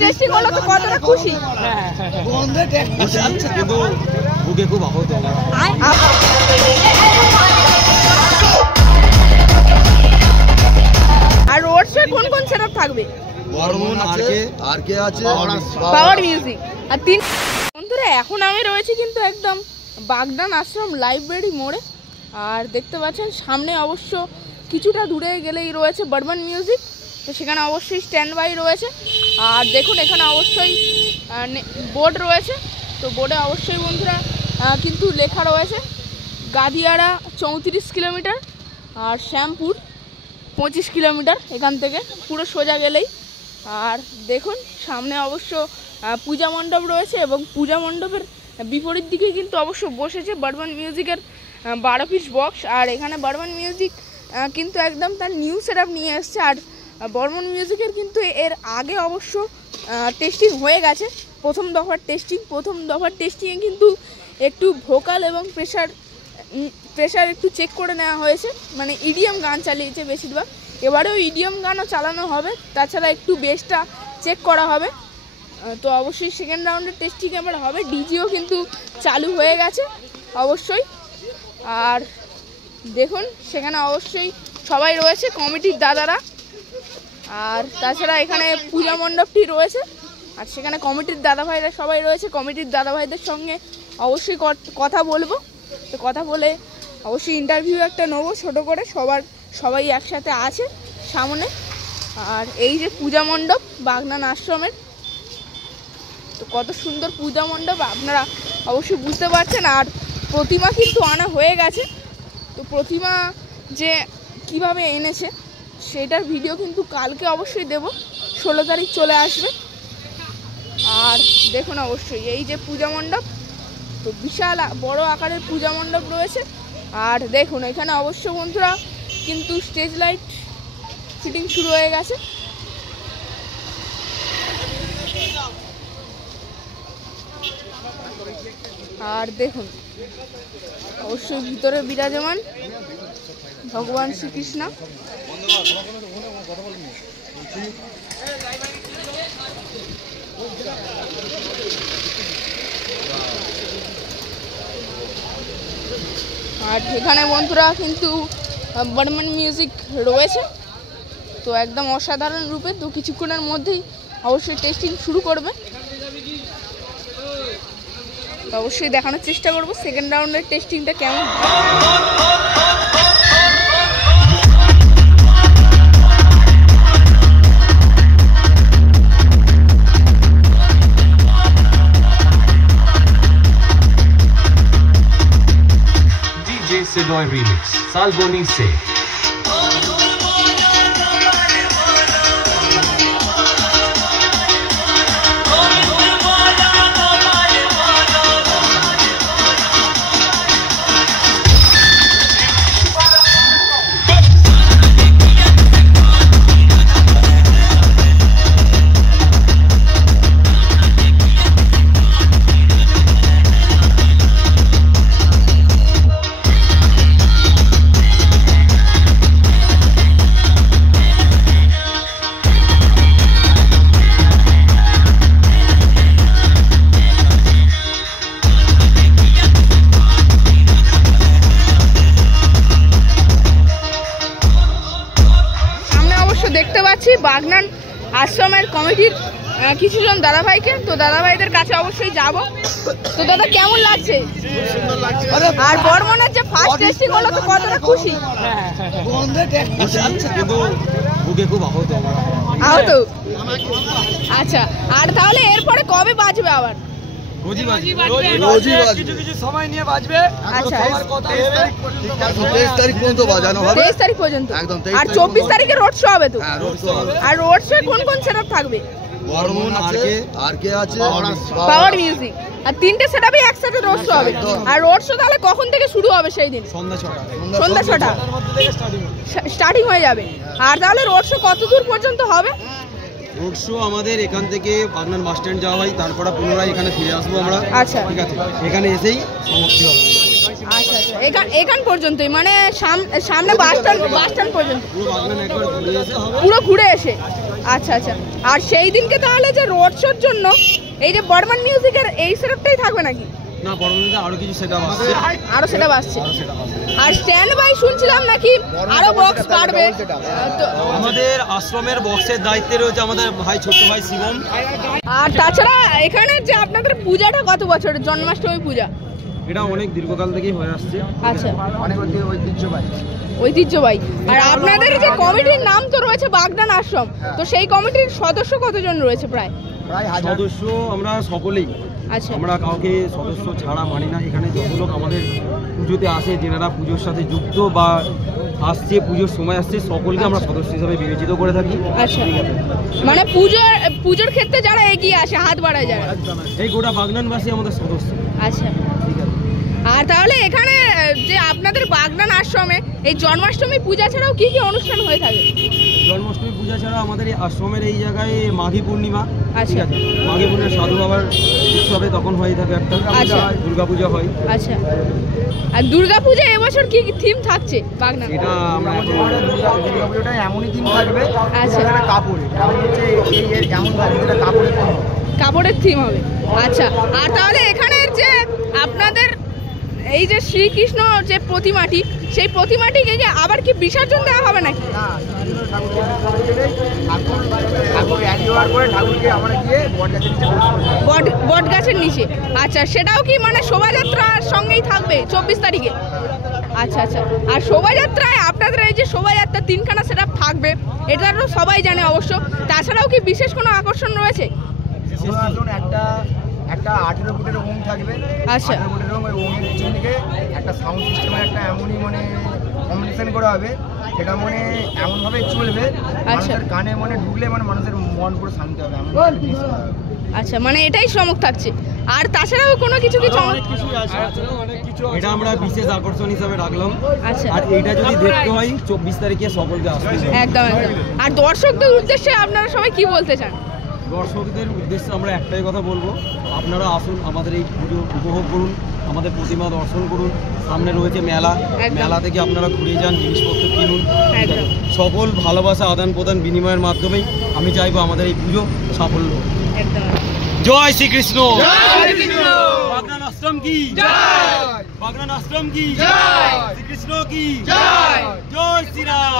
Testing হলো তো কতটা খুশি? কিন্তু বুকে খুব আহত। আর রোড শো কোন কোন সেটআপ থাকবে? পাওয়ার মিউজিক আর তিন। বন্ধুরা এখন আমি রয়েছি কিন্তু একদম বাগনান আশ্রম লাইব্রেরি মোড়ে। আর দেখতে পাচ্ছেন সামনে অবশ্য কিছুটা দূরে গেলেই রয়েছে বর্মন মিউজিক, তো সেখানে অবশ্যই স্ট্যান্ড বাই রয়েছে। আর দেখুন এখানে অবশ্যই বোর্ড রয়েছে, তো বোর্ডে অবশ্যই বন্ধুরা কিন্তু লেখা রয়েছে গাদিয়ারা 34 কিলোমিটার আর শ্যামপুর 25 কিলোমিটার এখান থেকে পুরো সোজা গেলেই। আর দেখুন সামনে অবশ্য পূজা মণ্ডপ রয়েছে এবং পূজা মণ্ডপের বিপরীত দিকে কিন্তু অবশ্য বসেছে বর্মন মিউজিকের 12 পিস বক্স। আর এখানে বর্মন মিউজিক কিন্তু একদম তার নিউ সেটআপ নিয়ে এসছে। আর বর্মন মিউজিকের কিন্তু এর আগে অবশ্য টেস্টিং হয়ে গেছে, প্রথম দফার টেস্টিংয়ে কিন্তু একটু ভোকাল এবং প্রেশার একটু চেক করে নেওয়া হয়েছে, মানে ইডিএম গান চালিয়েছে বেশিরভাগ। এবারেও ইডিএম গানও চালানো হবে, তাছাড়া একটু বেসটা চেক করা হবে। তো অবশ্যই সেকেন্ড রাউন্ডের টেস্টিং এবার হবে। ডিজিও কিন্তু চালু হয়ে গেছে অবশ্যই। আর দেখুন সেখানে অবশ্যই সবাই রয়েছে কমিটির দাদারা। আর তাছাড়া এখানে পূজা মণ্ডপটি রয়েছে, আর সেখানে কমিটির দাদাভাইরা সবাই রয়েছে। কমিটির দাদাভাইদের সঙ্গে অবশ্যই কথা বলবো, তো কথা বলে অবশ্যই ইন্টারভিউ একটা নেবো ছোটো করে। সবাই একসাথে আছে সামনে। আর এই যে পূজা মণ্ডপ বাগনান আশ্রমের, তো কত সুন্দর পূজা মণ্ডপ আপনারা অবশ্যই বুঝতে পারছেন। আর প্রতিমা কিন্তু আনা হয়ে গেছে, তো প্রতিমা যে কিভাবে এনেছে সেটার ভিডিও কিন্তু কালকে অবশ্যই দেব, 16 তারিখ চলে আসবে। আর দেখুন অবশ্যই এই যে পূজা মণ্ডপ, তো বিশাল বড় আকারের পূজা মণ্ডপ রয়েছে। আর দেখুন এখানে অবশ্য বন্ধুরা কিন্তু স্টেজ লাইট ফিটিং শুরু হয়ে গেছে। আর দেখুন অবশ্যই ভিতরে বিরাজমান ভগবান শ্রীকৃষ্ণ। আর এখানে বন্ধুরা কিন্তু বর্মন মিউজিক রয়েছে, তো একদম অসাধারণ রূপে। তো কিছুক্ষণের মধ্যেই অবশ্যই টেস্টিং শুরু করবে, তো অবশ্যই দেখানোর চেষ্টা করব সেকেন্ড রাউন্ডের টেস্টিংটা কেমন। DJ Sidoy Remix, Salboni Se. দেখতে পাচ্ছি বাগনান আশ্রমের কমিটির কিছুজন দাদাভাইকে, তো দাদাভাইদের কাছে অবশ্যই যাব। তো দাদা কেমন লাগছে? আর বর্মনের যে ফার্স্ট টেস্টিং হলো তো কতটা খুশি? কিন্তু বুকে খুব আহত। আচ্ছা, আর তাহলে এরপরে কবে বাজবে আবার? রোজই কিছু সময় নিয়ে বাজবে। আচ্ছা 23 তারিখ পর্যন্ত বাজানো হবে। 23 তারিখ পর্যন্ত। আর 24 তারিখে রোড শো হবে তো? আর রোড শো কোন কোন সেটআপ থাকবে? বর্মন আছে, আরকে আছে, পাওয়ার মিউজিক, আর তিনটে সেটআপই একসাথে রোড শো হবে। আর রোড শো তাহলে কখন থেকে শুরু হবে সেই দিন? সন্ধ্যা 6টা স্টার্টিং হয়ে যাবে। আর তাহলে রোড শো কত দূর পর্যন্ত হবে? রোড শো আমাদের এখান থেকে বাগনান বাস স্ট্যান্ড যাওয়া হয়, তারপরে পুনরায় এখানে ফিরে আসবো আমরা। আচ্ছা, ঠিক আছে, এখানে এসেই সমাপ্তি হবে। আচ্ছা আচ্ছা, এখান পর্যন্তই, মানে সামনে বাস স্ট্যান্ড পর্যন্ত পুরো বাগনান একবার ঘুরে এসে হবে। পুরো ঘুরে এসে। আচ্ছা আচ্ছা, আর সেই দিনকে তাহলে যে রোড শোর জন্য এই যে বর্মান মিউজিকের এই সেটআপটাই থাকবে নাকি? না, বর্ধমানে আরো কিছু সেটআপ আসছে, আরো সেটআপ আসছে। আরো সেটআপ আসছে। আর স্ট্যান্ড বাই শুনছিলাম নাকি আরো বক্স পারবে। আমাদের আশ্রমের বক্সের দায়িত্বে রয়েছে আমাদের ভাই, ছোট্ট ভাই শিবম। আর তাছাড়া এখানে যে আপনাদের পূজাটা কত বছরের, জন্মাষ্টমী পূজা? এটা অনেক দীর্ঘকাল থেকেই হয়ে আসছে। আচ্ছা, অনেক ঐতিহ্যবাহী। আর আপনাদের যে কমিটির নাম তো রয়েছে বাগদান আশ্রম, তো সেই কমিটির সদস্য কতজন রয়েছে? প্রায় সদস্য আমরা সকলেই, আচ্ছা আমরা কাউকে সদস্য ছাড়া মানি না। এখানে যত লোক আমাদের পুজোতে আসে, যেনারা পুজোর সাথে যুক্ত বা আসছে, পুজোর সময় আসছে, সকলকে আমরা সদস্য হিসাবে বিবেচিত করে থাকি। আচ্ছা, ঠিক আছে, মানে পুজোর ক্ষেত্রে যারা এগিয়ে আসে, হাত বাড়ায় যারা, এই গোটা বাগনানবাসী আমাদের সদস্য। আচ্ছা ঠিক আছে। আর তাহলে এখানে যে আপনাদের বাগদান আশ্রমে এই জন্মাষ্টমী পূজা ছাড়াও কি কি অনুষ্ঠান হয়ে থাকে? জন্মাষ্টমী পূজা ছাড়া আমাদের এই আশ্রমের এই জায়গায় মাঘী পূর্ণিমা, আচ্ছা। ঠিক আছে, মাঘী পূর্ণিমা সাধু বাবার উৎসবে তখন হয়ে থাকে একটা, আচ্ছা। দুর্গা পূজা হয়। আচ্ছা, আর দুর্গা পূজা এবছর কি থিম থাকছে বাগনান? এটা আমরা দুর্গাপুজোটা এমনই দিন থাকবে, আচ্ছা। কাপড়ে এমন হচ্ছে এমন থাকবে যেটা কাপড়ে কাপড়ের থিম হবে। আচ্ছা, আর তাহলে এখানের যে আপনাদের এই যে শ্রীকৃষ্ণ যে প্রতিমাটি, সেই প্রতিমাটিকে যে আবার কি বিসর্জন দেওয়া হবে নাকি? ঠাকুর র্যালি হওয়ার পরে ঠাকুরকে আমরা গিয়ে বট গাছের নিচে। আচ্ছা, সেটাও কি মানে শোভাযাত্রার সঙ্গেই থাকবে 24 তারিখে? আচ্ছা আচ্ছা, আর শোভাযাত্রায় আপনাদের এই যে শোভাযাত্রা তিনখানা সেটআপ থাকবে, এটা তো সবাই জানে অবশ্য, তাছাড়াও কি বিশেষ কোনো আকর্ষণ রয়েছে? একটা 18 ফুটের ওম থাকবে। আচ্ছা, 18 ফুটের ওম, ওই ওমের পিছন দিকে একটা সাউন্ড সিস্টেমের একটা এমনই মানে কম্বিনেশন করা হবে, সেটা মানে এমনভাবে চলবে মানুষের কানে মানে ঢুকলে মানে মানুষের মন পুরো শান্তি হবে এমন। আচ্ছা, মানে এটাই চমক থাকছে। আর তাছাড়াও কোনো কিছু কি চমক? এটা আমরা বিশেষ আকর্ষণ হিসাবে রাখলাম। আচ্ছা, আর এইটা যদি দেখতে হয় 24 তারিখে সকলকে আসতে হবে। একদম একদম। আর দর্শকদের উদ্দেশ্যে আপনারা সবাই কি বলতে চান? দর্শকদের উদ্দেশ্যে আমরা একটাই কথা বলবো, আপনারা আসুন, আমাদের এই পুজো উপভোগ করুন, আমাদের প্রতিমা দর্শন করুন। সামনে রয়েছে মেলা, একদম। মেলা থেকে আপনারা ঘুরে যান, জিনিসপত্র কিনুন। একদম। সকল ভালোবাসা আদান প্রদান বিনিময়ের মাধ্যমেই আমি চাইবো আমাদের এই পুজো সাফল্য। একদম। জয় শ্রীকৃষ্ণ, বাগনান আশ্রম কি জয়, বাগনান আশ্রম কি জয়, শ্রীকৃষ্ণ কি জয়, জয় শ্রীরাম।